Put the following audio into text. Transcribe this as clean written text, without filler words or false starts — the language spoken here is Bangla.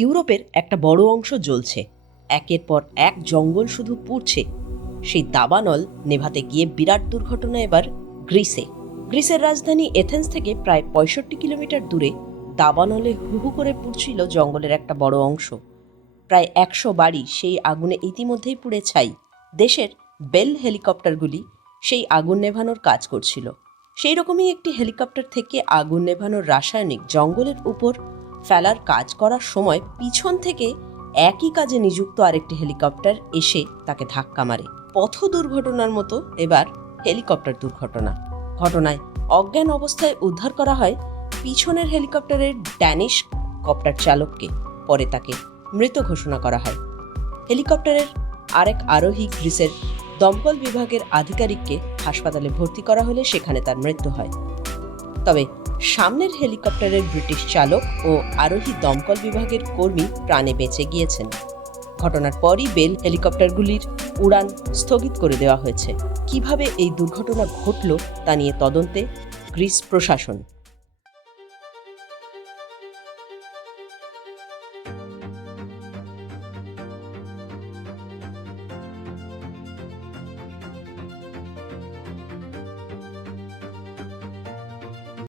ইউরোপের একটা বড় অংশ জ্বলছে, একের পর এক জঙ্গল শুধু পুড়ছে। সেই দাবানল নেভাতে গিয়ে বিরাট দুর্ঘটনা এবার গ্রিসে। গ্রিসের রাজধানী এথেন্স থেকে প্রায় 65 কিলোমিটার দূরে দাবানলে হুহু করে পুড়ছিল জঙ্গলের একটা বড় অংশ। প্রায় 100 বাড়ি সেই আগুনে ইতিমধ্যেই পুড়ে ছাই। দেশের বেল হেলিকপ্টারগুলি সেই আগুন নেভানোর কাজ করছিল। সেই রকমই একটি হেলিকপ্টার থেকে আগুন নেভানোর রাসায়নিক জঙ্গলের উপর ফেলার কাজ করার সময় পিছন থেকে একই কাজে নিযুক্ত আরেকটি হেলিকপ্টার এসে তাকে ধাক্কা মারে। পথ দুর্ঘটনার মতো এবার হেলিকপ্টার দুর্ঘটনা। ঘটনায় অজ্ঞান অবস্থায় উদ্ধার করা হয় পিছনের হেলিকপ্টারের ড্যানিশ কপ্টার চালককে। পরে তাকে মৃত ঘোষণা করা হয়। হেলিকপ্টারের আরেক আরোহী গ্রিসের দমকল বিভাগের আধিকারিককে হাসপাতালে ভর্তি করা হলে সেখানে তার মৃত্যু হয়। তবে সামনের হেলিকপ্টারের ব্রিটিশ চালক ও আরোহী দমকল বিভাগের কর্মী প্রাণে বেঁচে গিয়েছেন। ঘটনার পরই বেল হেলিকপ্টারগুলির উড়ান স্থগিত করে দেওয়া হয়েছে। কিভাবে এই দুর্ঘটনা ঘটল তা নিয়ে তদন্তে গ্রিস প্রশাসন।